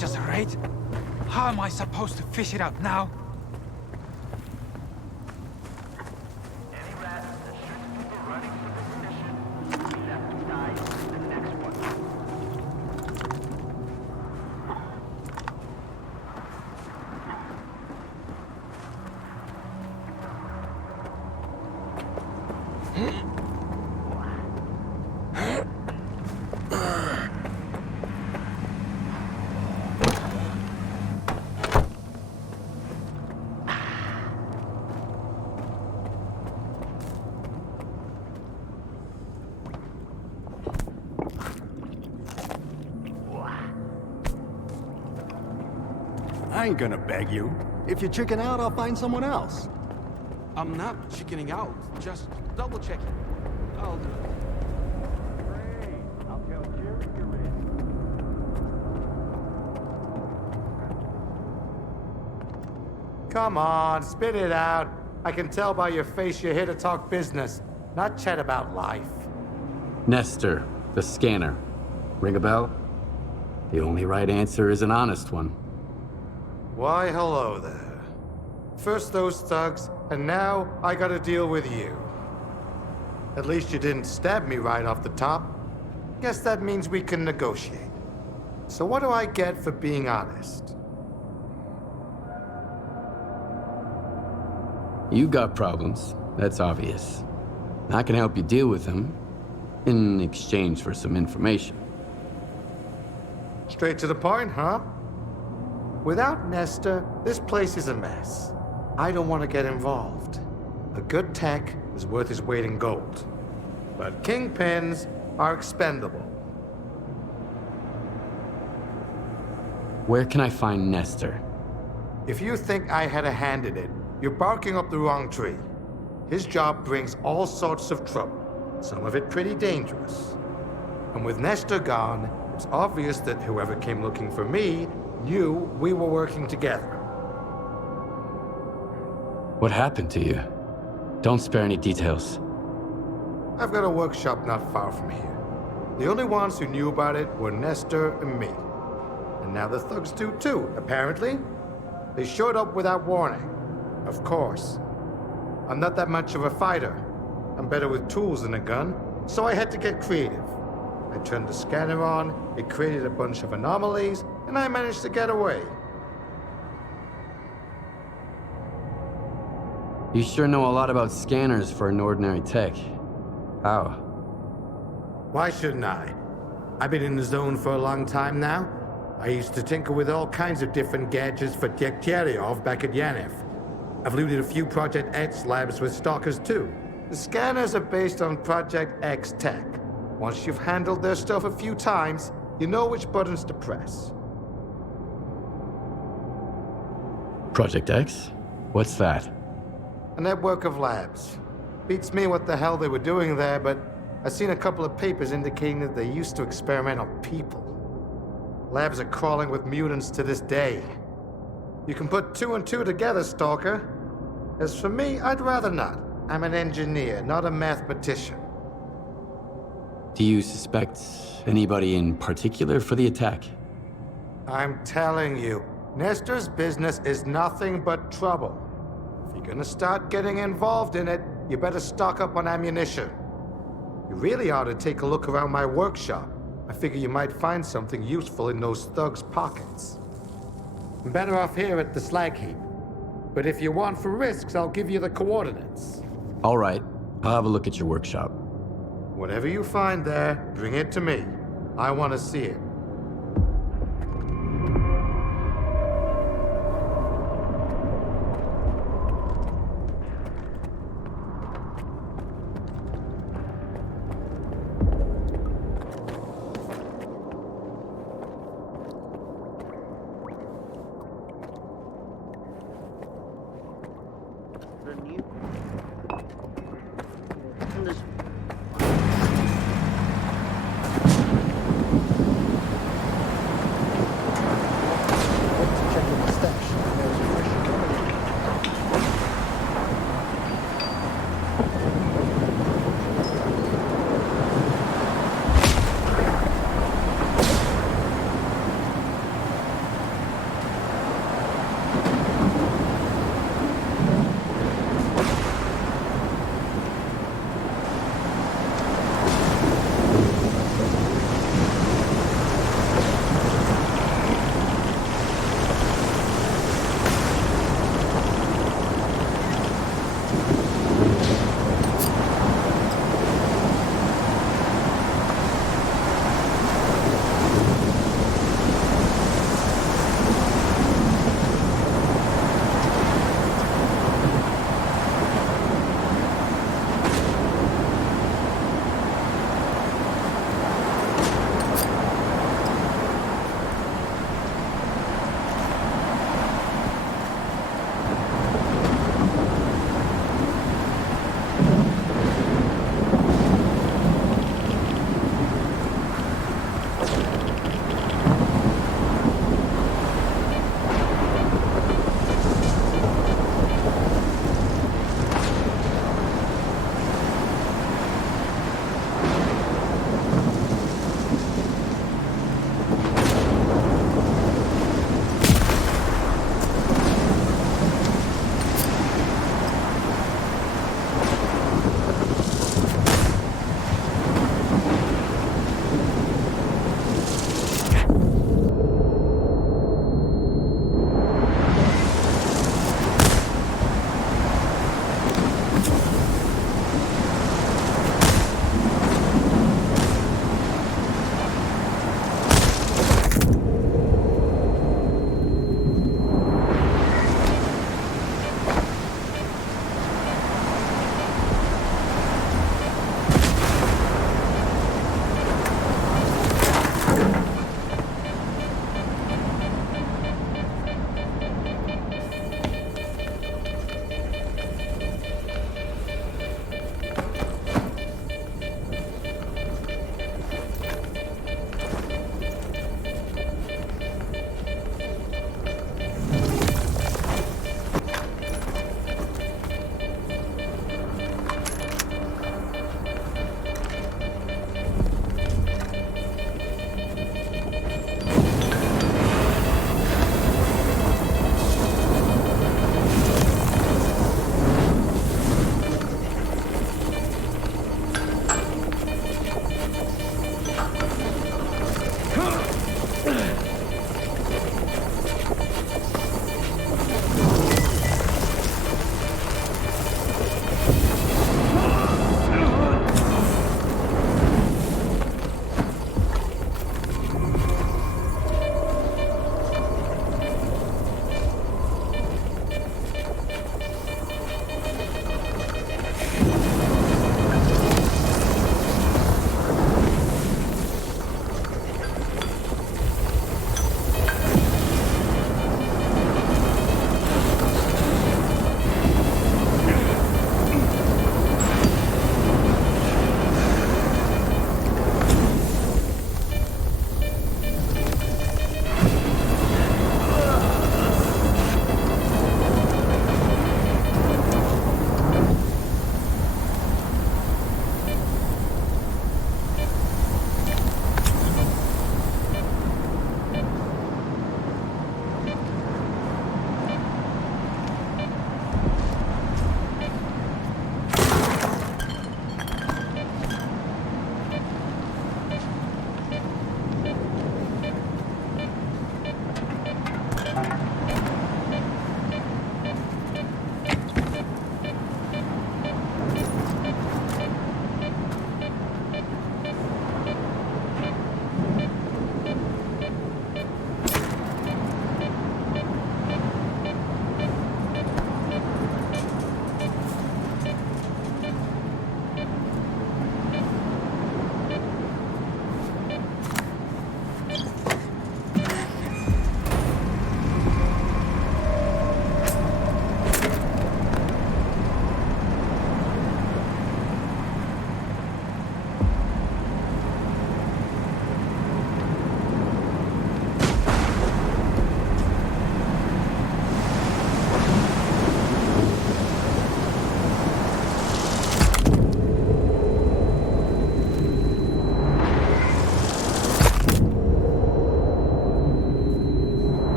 just a raid? How am I supposed to fish it out now? Any rat that shoots people running from this mission will have to die in the next one. I ain't gonna beg you. If you chicken out, I'll find someone else. I'm not chickening out. Just double checking. I'll do it. Great. I'll tell Jerry you're in. Come on, spit it out. I can tell by your face you're here to talk business, not chat about life. Nestor, the scanner. Ring a bell? The only right answer is an honest one. Why, hello there. First those thugs, and now I gotta deal with you. At least you didn't stab me right off the top. Guess that means we can negotiate. So what do I get for being honest? You got problems, that's obvious. I can help you deal with them in exchange for some information. Straight to the point, huh? Without Nestor, this place is a mess. I don't want to get involved. A good tech is worth its weight in gold. But kingpins are expendable. Where can I find Nestor? If you think I had a hand in it, you're barking up the wrong tree. His job brings all sorts of trouble, some of it pretty dangerous. And with Nestor gone, it's obvious that whoever came looking for me knew we were working together. What happened to you? Don't spare any details. I've got a workshop not far from here. The only ones who knew about it were Nestor and me. And now the thugs do too, apparently. They showed up without warning. Of course. I'm not that much of a fighter. I'm better with tools than a gun, so I had to get creative. I turned the scanner on, it created a bunch of anomalies, and I managed to get away. You sure know a lot about scanners for an ordinary tech. How? Why shouldn't I? I've been in the zone for a long time now. I used to tinker with all kinds of different gadgets for S.T.A.L.K.E.R back at Yanif. I've looted a few Project X labs with Stalkers too. The scanners are based on Project X tech. Once you've handled their stuff a few times, you know which buttons to press. Project X? What's that? A network of labs. Beats me what the hell they were doing there, but I've seen a couple of papers indicating that they used to experiment on people. Labs are crawling with mutants to this day. You can put two and two together, Stalker. As for me, I'd rather not. I'm an engineer, not a mathematician. Do you suspect anybody in particular for the attack? I'm telling you, Nestor's business is nothing but trouble. If you're gonna start getting involved in it, you better stock up on ammunition. You really ought to take a look around my workshop. I figure you might find something useful in those thugs' pockets. I'm better off here at the slag heap. But if you want for risks, I'll give you the coordinates. All right, I'll have a look at your workshop. Whatever you find there, bring it to me. I want to see it. The new... And this...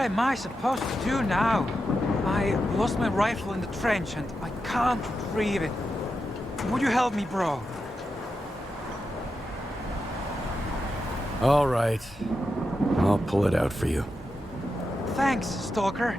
What am I supposed to do now? I lost my rifle in the trench and I can't retrieve it. Would you help me, bro? All right. I'll pull it out for you. Thanks, Stalker.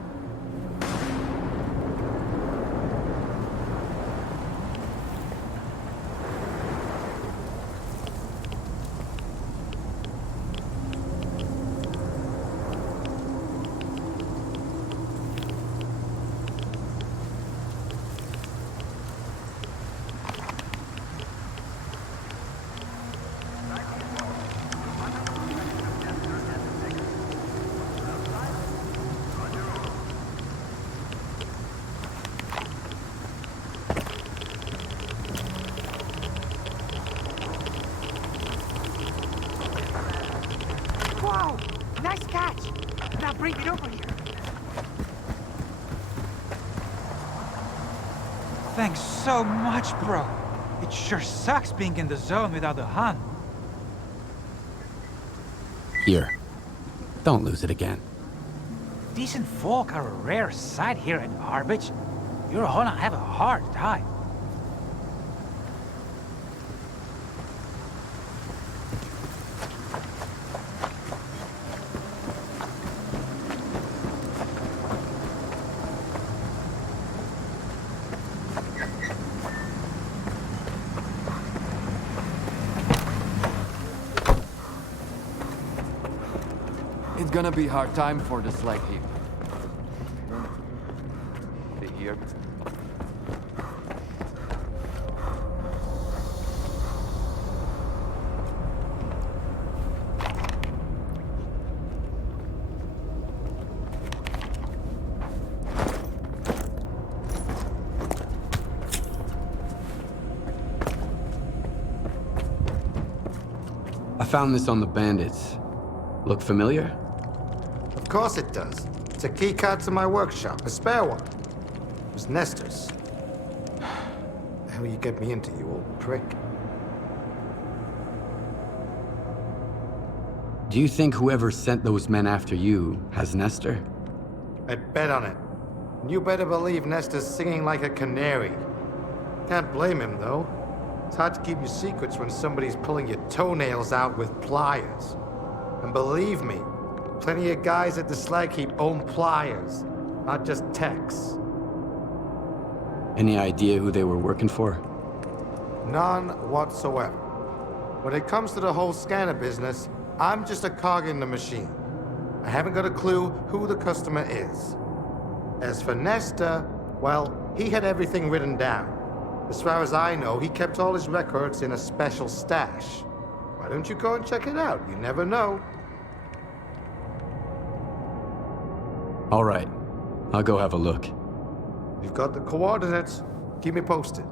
Wow, nice catch. Now bring it over here. Thanks so much, bro. It sure sucks being in the zone without a hunt. Here. Don't lose it again. Decent folk are a rare sight here in Arbage. You're gonna have a hard time. It's gonna be a hard time for the S.T.A.L.K.E.R. They hear me? I found this on the bandits. Look familiar? Of course it does. It's a key card to my workshop, a spare one. It was Nestor's. The hell you get me into, you old prick? Do you think whoever sent those men after you has Nestor? I'd bet on it. And you better believe Nestor's singing like a canary. Can't blame him, though. It's hard to keep your secrets when somebody's pulling your toenails out with pliers. And believe me, plenty of guys at the slag heap own pliers, not just techs. Any idea who they were working for? None whatsoever. When it comes to the whole scanner business, I'm just a cog in the machine. I haven't got a clue who the customer is. As for Nestor, well, he had everything written down. As far as I know, he kept all his records in a special stash. Why don't you go and check it out? You never know. All right. I'll go have a look. You've got the coordinates. Keep me posted.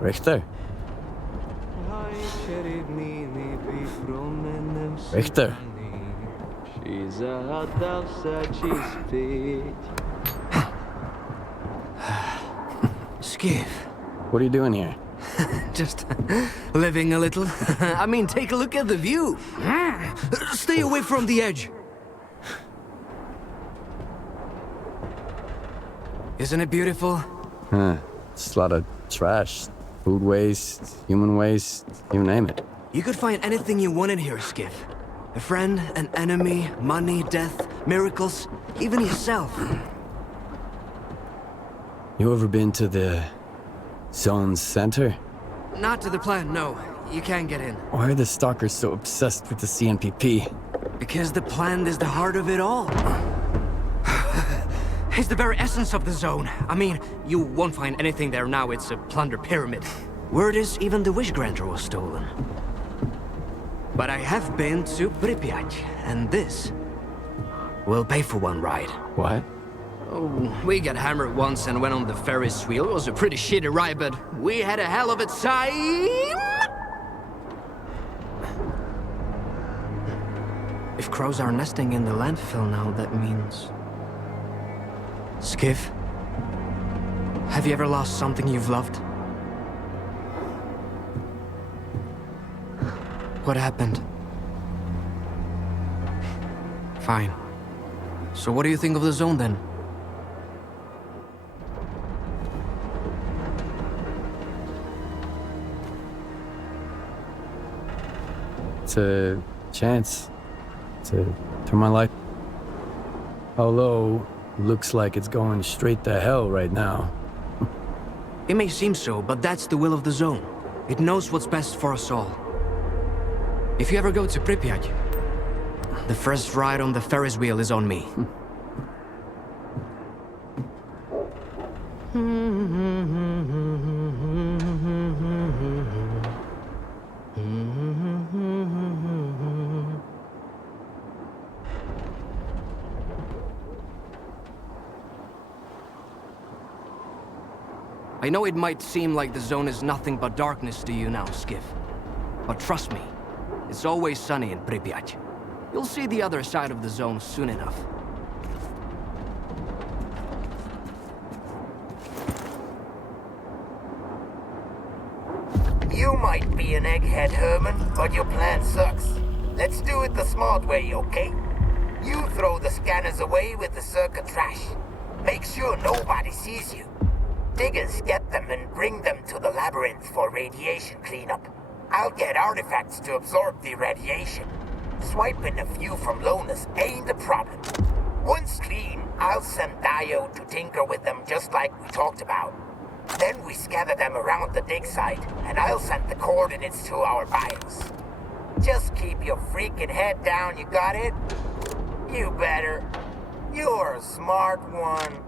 Richter? Richter? Skiff. What are you doing here? Just living a little. I mean, take a look at the view. Stay away from the edge. Isn't it beautiful? It's a lot of trash. Food waste, human waste, you name it. You could find anything you wanted here, Skiff. A friend, an enemy, money, death, miracles, even yourself. You ever been to the Zone's center? Not to the plant, no. You can't get in. Why are the Stalkers so obsessed with the CNPP? Because the plant is the heart of it all. It's the very essence of the zone. I mean, you won't find anything there now. It's a plunder pyramid. Word is even the wish granter was stolen. But I have been to Pripyat, and this will pay for one ride. What? Oh, we got hammered once and went on the Ferris wheel. It was a pretty shitty ride, but we had a hell of a time! If crows are nesting in the landfill now, that means... Skiff? Have you ever lost something you've loved? What happened? Fine. So what do you think of the zone then? It's a chance to turn my life. Although, looks like it's going straight to hell right now. It may seem so, but that's the will of the zone. It knows what's best for us all. If you ever go to Pripyat, the first ride on the Ferris wheel is on me. I know it might seem like the zone is nothing but darkness to you now, Skiff. But trust me, it's always sunny in Pripyat. You'll see the other side of the zone soon enough. You might be an egghead, Herman, but your plan sucks. Let's do it the smart way, okay? You throw the scanners away with the circuit trash. Make sure nobody sees you. Diggers get them and bring them to the labyrinth for radiation cleanup. I'll get artifacts to absorb the radiation. Swiping a few from Lonus ain't a problem. Once clean, I'll send Dio to tinker with them just like we talked about. Then we scatter them around the dig site, and I'll send the coordinates to our BIOS. Just keep your freaking head down, you got it? You better. You're a smart one.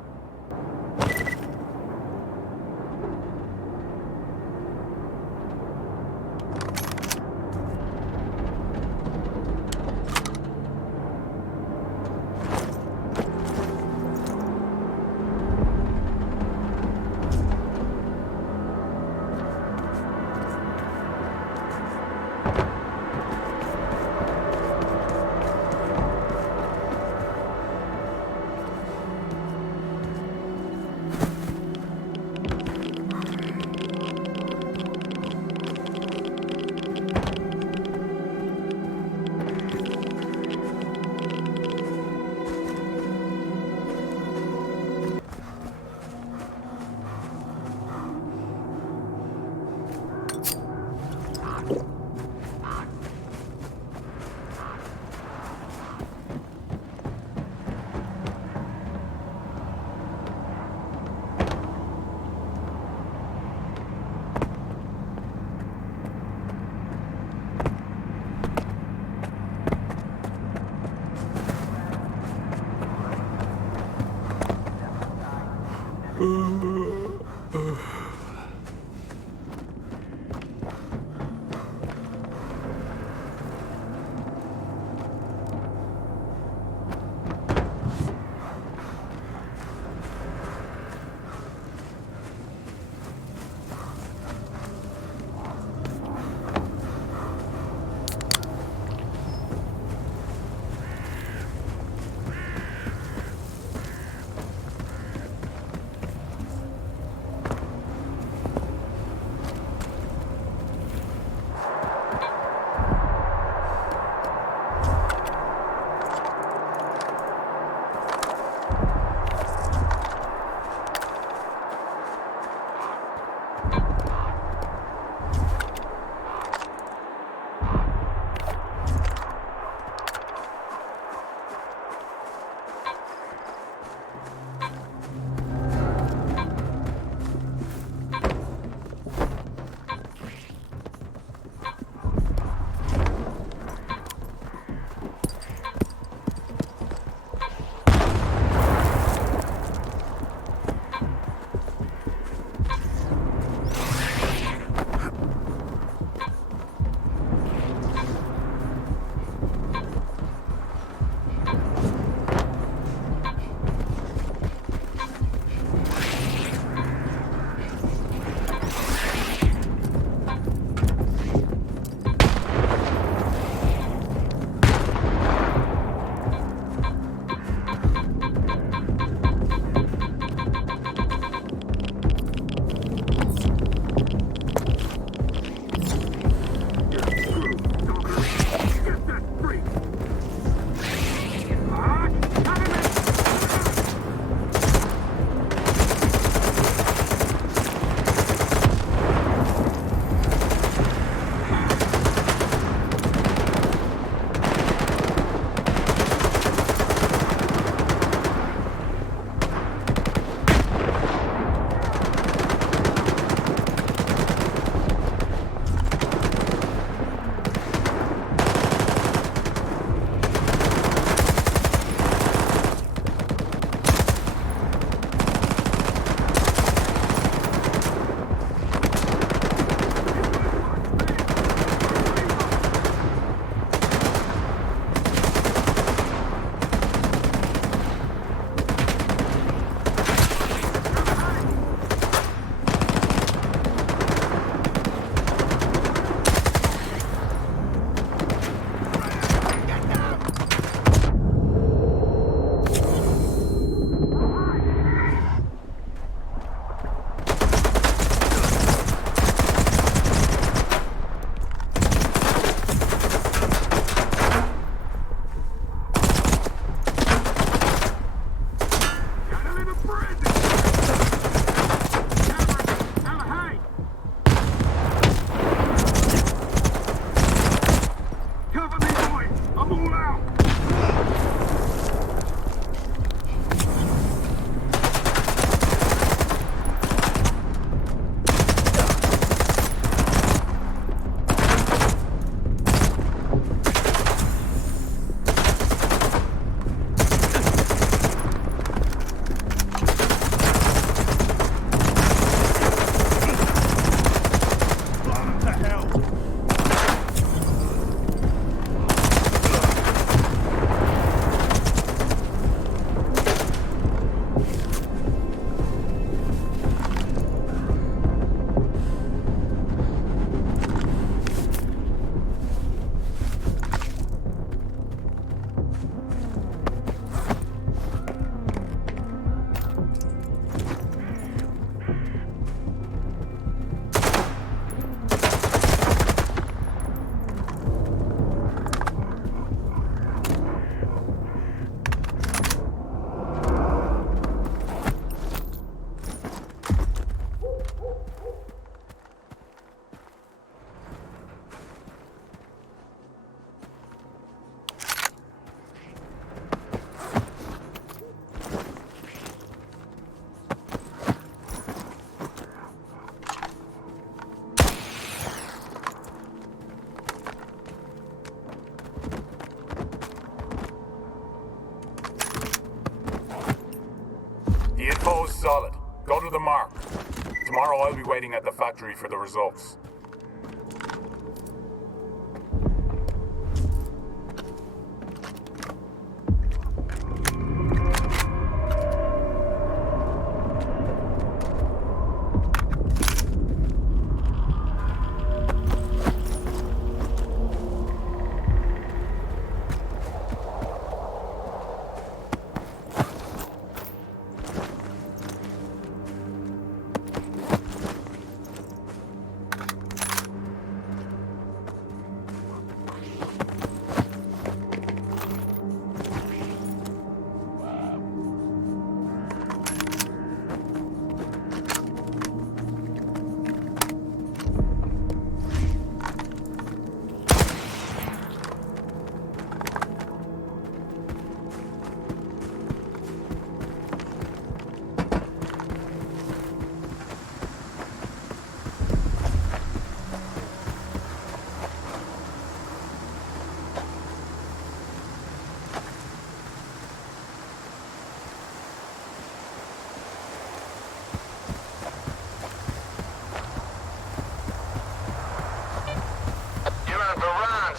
I'll be waiting at the factory for the results.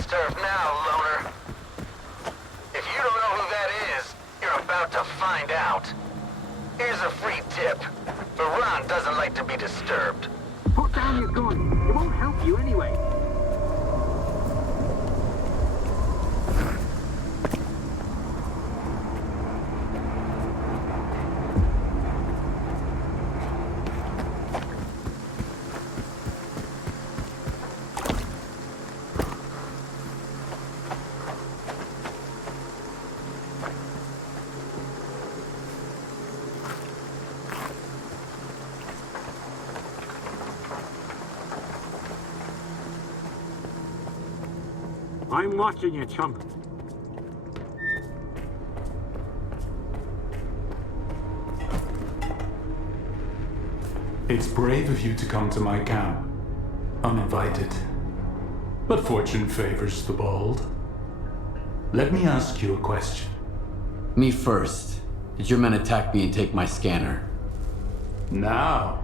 Turf now, loner. If you don't know who that is, you're about to find out. Here's a free tip. Varan doesn't like to be disturbed. Put down your gun. It won't help you anyway. I'm watching you, chump. It's brave of you to come to my camp, uninvited. But fortune favors the bold. Let me ask you a question. Me first. Did your men attack me and take my scanner? Now,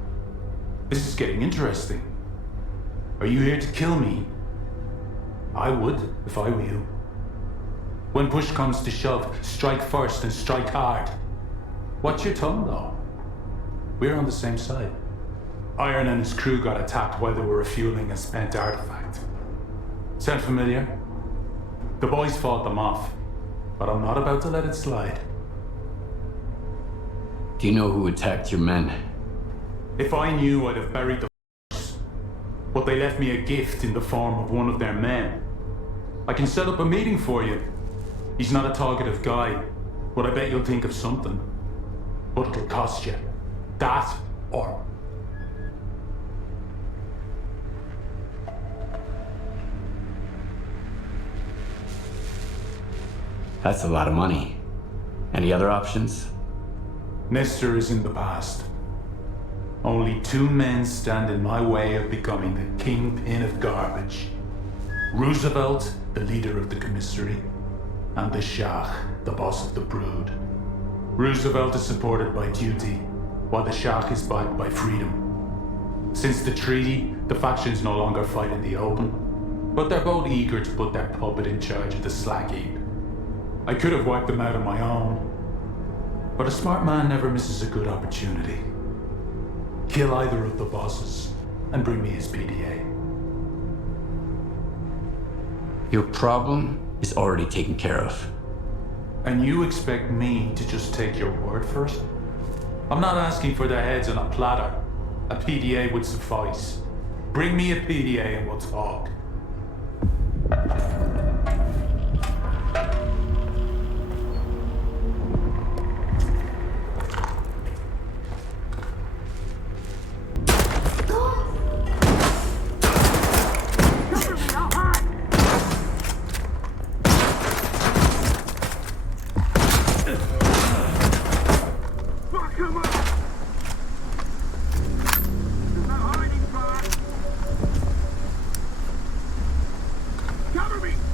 this is getting interesting. Are you here to kill me? I would, if I were you. When push comes to shove, strike first and strike hard. Watch your tongue, though. We're on the same side. Iron and his crew got attacked while they were refueling a spent artifact. Sound familiar? The boys fought them off, but I'm not about to let it slide. Do you know who attacked your men? If I knew, I'd have buried the but they left me a gift in the form of one of their men. I can set up a meeting for you. He's not a talkative guy, but I bet you'll think of something. But it'll cost you. That or... That's a lot of money. Any other options? Nestor is in the past. Only two men stand in my way of becoming the kingpin of garbage. Roosevelt, the leader of the commissary, and the Shah, the boss of the brood. Roosevelt is supported by duty, while the Shah is backed by freedom. Since the treaty, the factions no longer fight in the open, but they're both eager to put their puppet in charge of the slag heap. I could have wiped them out on my own, but a smart man never misses a good opportunity. Kill either of the bosses, and bring me his PDA. Your problem is already taken care of. And you expect me to just take your word for it? I'm not asking for their heads on a platter. A PDA would suffice. Bring me a PDA and we'll talk. Cover me!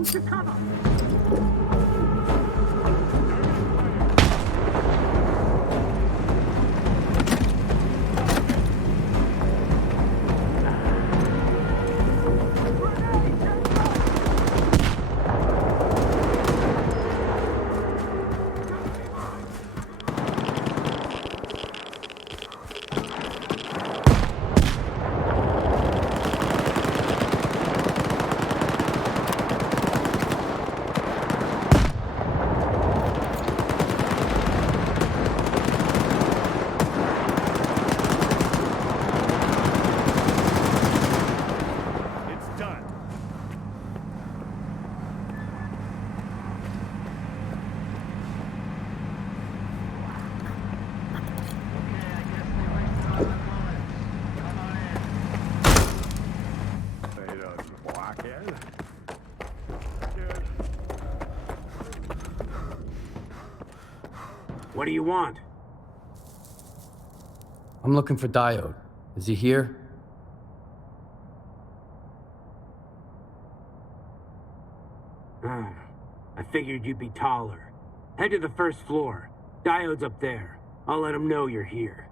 Move to cover! What do you want? I'm looking for Diode. Is he here? I figured you'd be taller. Head to the first floor. Diode's up there. I'll let him know you're here.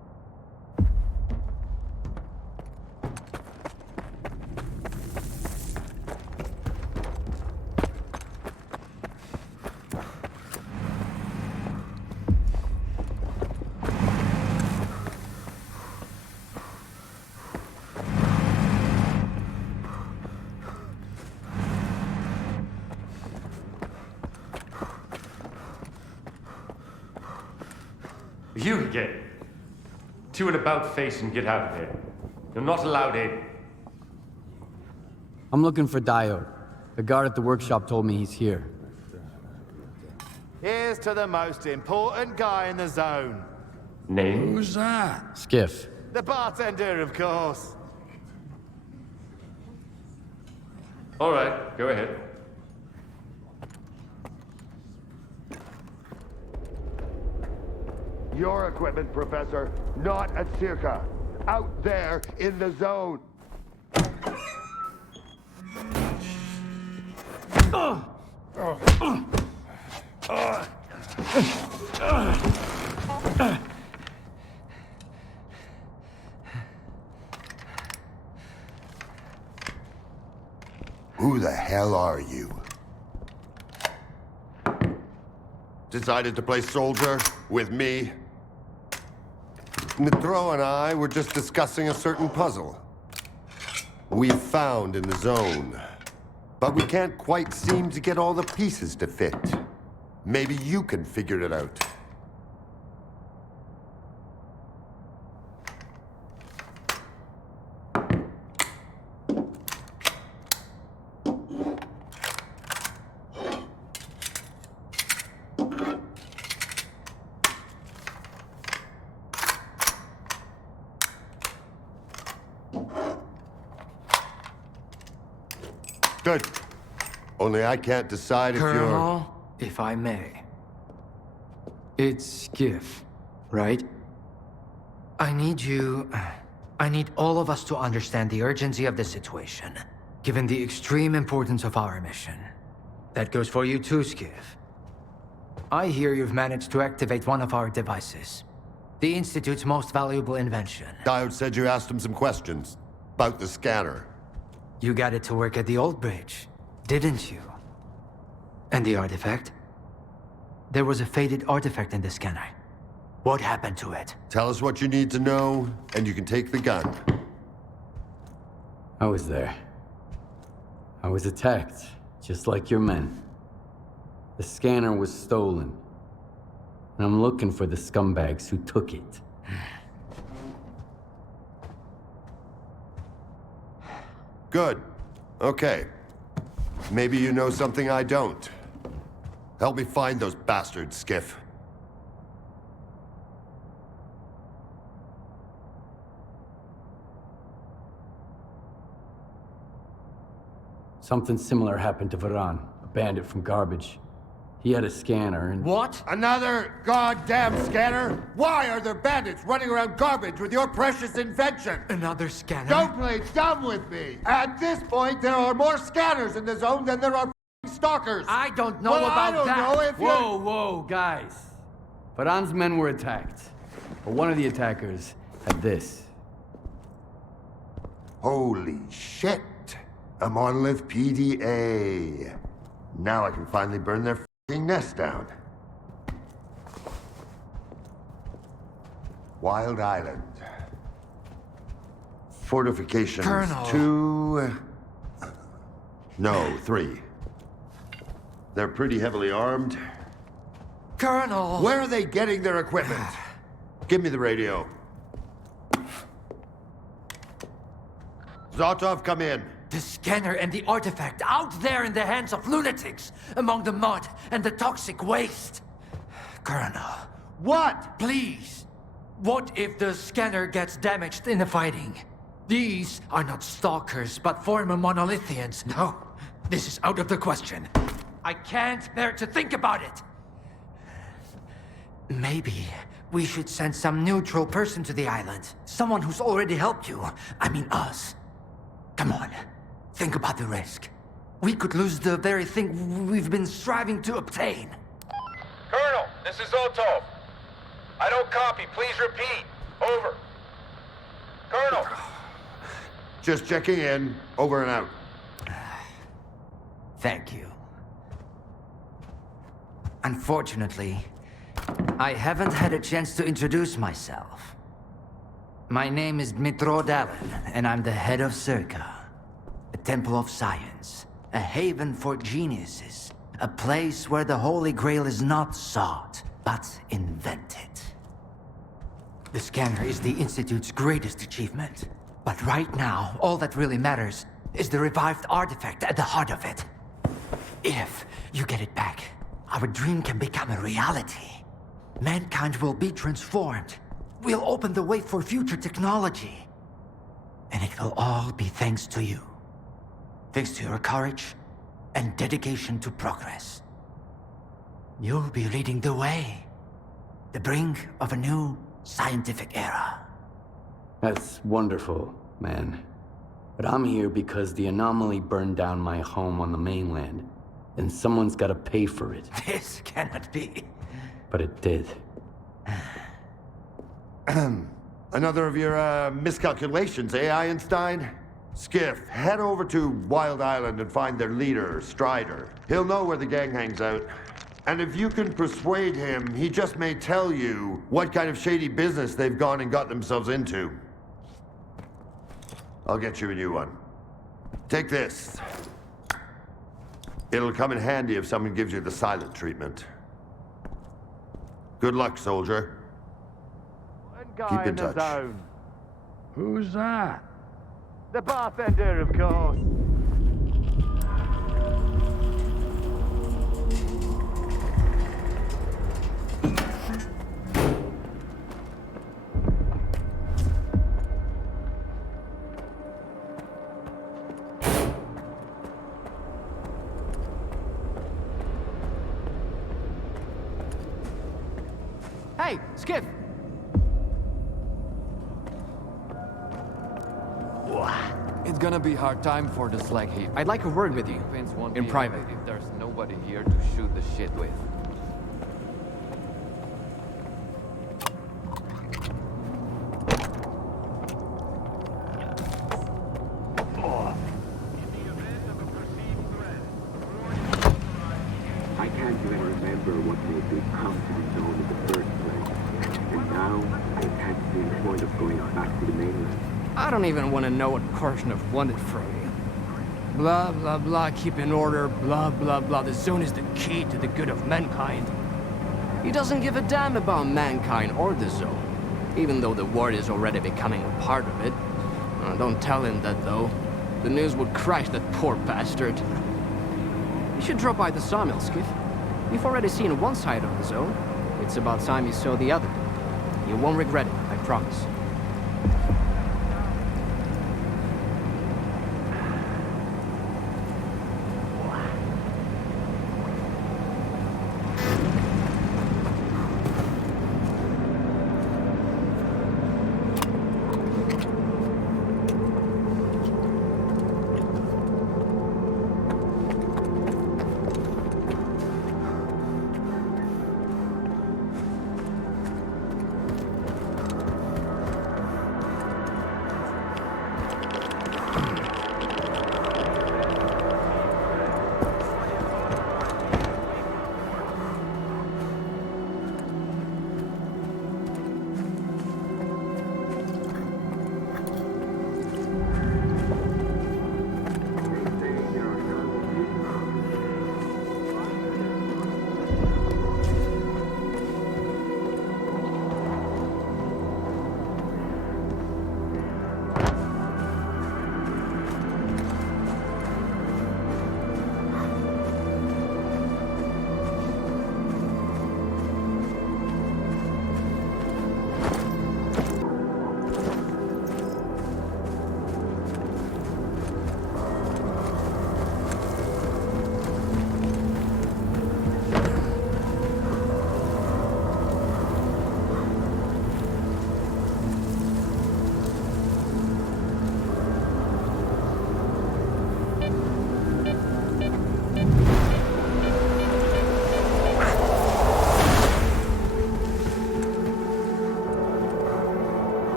You again. To an about face and get out of there. You're not allowed in. I'm looking for Diode. The guard at the workshop told me he's here. Here's to the most important guy in the zone. Name? Who's that? Skiff. The bartender, of course. All right, go ahead. Your equipment, Professor, not at S.T.A.L.K.E.R. Out there in the zone. Who the hell are you? Decided to play soldier with me? Nitro and I were just discussing a certain puzzle we found in the zone. But we can't quite seem to get all the pieces to fit. Maybe you can figure it out. Good. Only I can't decide if you're... Colonel, if I may. It's Skiff, right? I need all of us to understand the urgency of the situation, given the extreme importance of our mission. That goes for you too, Skiff. I hear you've managed to activate one of our devices. The Institute's most valuable invention. Diode said you asked him some questions about the scanner. You got it to work at the old bridge, didn't you? And the artifact? There was a faded artifact in the scanner. What happened to it? Tell us what you need to know, and you can take the gun. I was there. I was attacked, just like your men. The scanner was stolen. And I'm looking for the scumbags who took it. Good. Okay. Maybe you know something I don't. Help me find those bastards, Skiff. Something similar happened to Varan, a bandit from Garbage. He had a scanner and... What? Another goddamn scanner? Why are there bandits running around Garbage with your precious invention? Another scanner? Don't play dumb with me! At this point, there are more scanners in the zone than there are stalkers. I don't know well, about I don't that. know if Whoa, guys. Faran's men were attacked. But one of the attackers had this. Holy shit! A monolith PDA. Now I can finally burn their f***ing nest down. Wild Island. Fortifications. Colonel. 2... No, 3. They're pretty heavily armed. Colonel! Where are they getting their equipment? Give me the radio. Zotov, come in. The scanner and the artifact out there in the hands of lunatics, among the mud and the toxic waste. Colonel. What? Please. What if the scanner gets damaged in the fighting? These are not stalkers, but former monolithians. No, this is out of the question. I can't bear to think about it. Maybe we should send some neutral person to the island. Someone who's already helped you. I mean us. Come on, think about the risk. We could lose the very thing we've been striving to obtain. Colonel, this is Zotov. I don't copy. Please repeat. Over. Colonel. Just checking in. Over and out. Thank you. Unfortunately, I haven't had a chance to introduce myself. My name is Dmitro Dalin, and I'm the head of S.T.A.L.K.E.R, a temple of science, a haven for geniuses, a place where the Holy Grail is not sought, but invented. The scanner is the Institute's greatest achievement, but right now, all that really matters is the revived artifact at the heart of it. If you get it back, our dream can become a reality. Mankind will be transformed. We'll open the way for future technology. And it will all be thanks to you. Thanks to your courage and dedication to progress. You'll be leading the way. The brink of a new scientific era. That's wonderful, man. But I'm here because the anomaly burned down my home on the mainland, and someone's gotta pay for it. This cannot be. But it did. Another of your miscalculations, eh, Einstein? Skiff, head over to Wild Island and find their leader, Strider. He'll know where the gang hangs out. And if you can persuade him, he just may tell you what kind of shady business they've gone and got themselves into. I'll get you a new one. Take this. It'll come in handy if someone gives you the silent treatment. Good luck, soldier. Keep in touch. Who's that? The bartender, of course. Hey, Skiff! It's gonna be a hard time for the S.T.A.L.K.E.R. I'd like a word with you. In private. If there's nobody here to shoot the shit with. I can't even remember what made me come to the zone in the first place. And now, I can't see the point of going back to the mainland. I don't even want to know what Korshunov wanted from you. Blah, blah, blah, keep in order, blah, blah, blah. The zone is the key to the good of mankind. He doesn't give a damn about mankind or the zone, even though the world is already becoming a part of it. Don't tell him that, though. The news would crush that poor bastard. You should drop by the sawmill, Skiff. You've already seen one side of the zone. It's about time you saw the other. You won't regret it, I promise.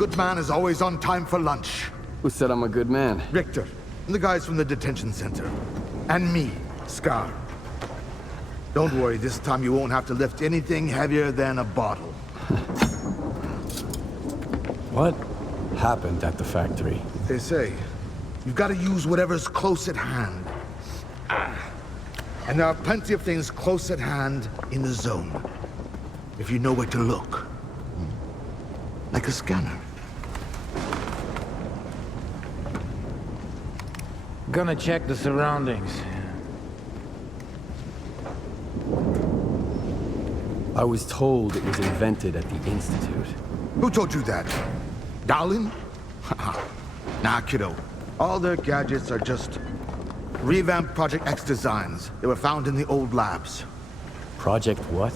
good man is always on time for lunch. Who said I'm a good man? Richter, and the guys from the detention center. And me, S.T.A.L.K.E.R. Don't worry, this time you won't have to lift anything heavier than a bottle. What happened at the factory? They say, you've got to use whatever's close at hand. And there are plenty of things close at hand in the zone. If you know where to look. Like a scanner. Gonna check the surroundings. I was told it was invented at the Institute. Who told you that? Darling? Nah, kiddo. All their gadgets are just revamped Project X designs. They were found in the old labs. Project what?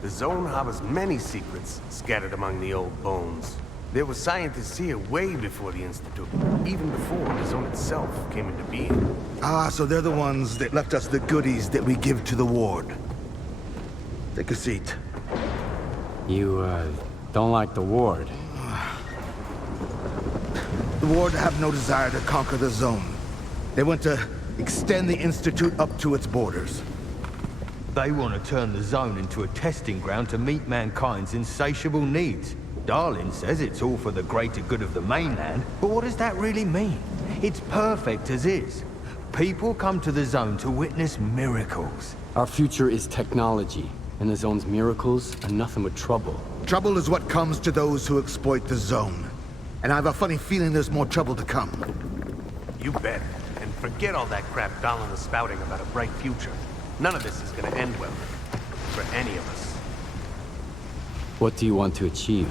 The zone harbors many secrets scattered among the old bones. There were scientists here way before the Institute, even before the zone itself came into being. Ah, so they're the ones that left us the goodies that we give to the ward. Take a seat. You, don't like the ward? The ward have no desire to conquer the zone. They want to extend the Institute up to its borders. They want to turn the zone into a testing ground to meet mankind's insatiable needs. Darlin says it's all for the greater good of the mainland, but what does that really mean? It's perfect as is. People come to the zone to witness miracles. Our future is technology, and the zone's miracles are nothing but trouble. Trouble is what comes to those who exploit the zone. And I have a funny feeling there's more trouble to come. You bet. And forget all that crap Darlin was spouting about a bright future. None of this is gonna end well. For any of us. What do you want to achieve?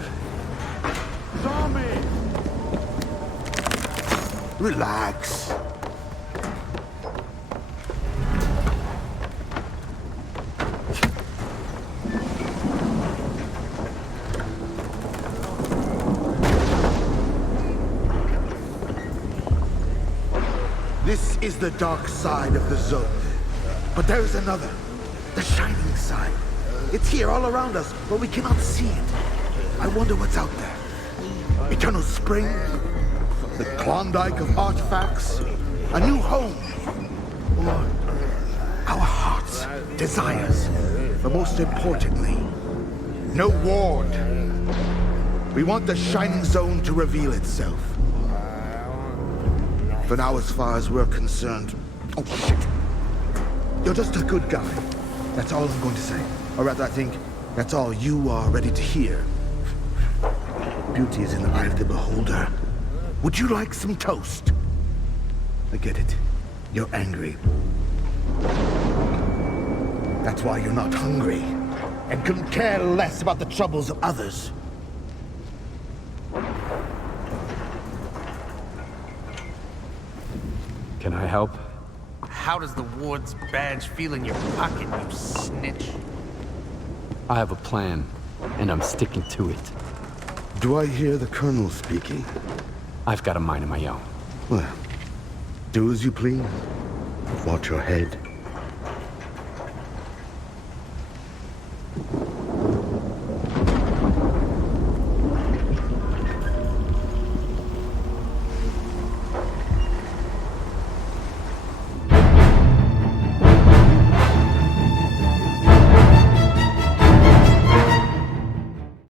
Zombie! Relax. This is the dark side of the zone. But there is another. The shining side. It's here all around us, but we cannot see it. I wonder what's out there. Eternal spring? The Klondike of artifacts? A new home? Or our hearts, desires? But most importantly, no ward. We want the shining zone to reveal itself. For now, as far as we're concerned... Oh, shit. You're just a good guy. That's all I'm going to say. Or rather, I think that's all you are ready to hear. Beauty is in the eye of the beholder. Would you like some toast? I get it. You're angry. That's why you're not hungry. And couldn't care less about the troubles of others. Can I help? How does the ward's badge feel in your pocket, you snitch? I have a plan, and I'm sticking to it. Do I hear the Colonel speaking? I've got a mind of my own. Well, do as you please. Watch your head.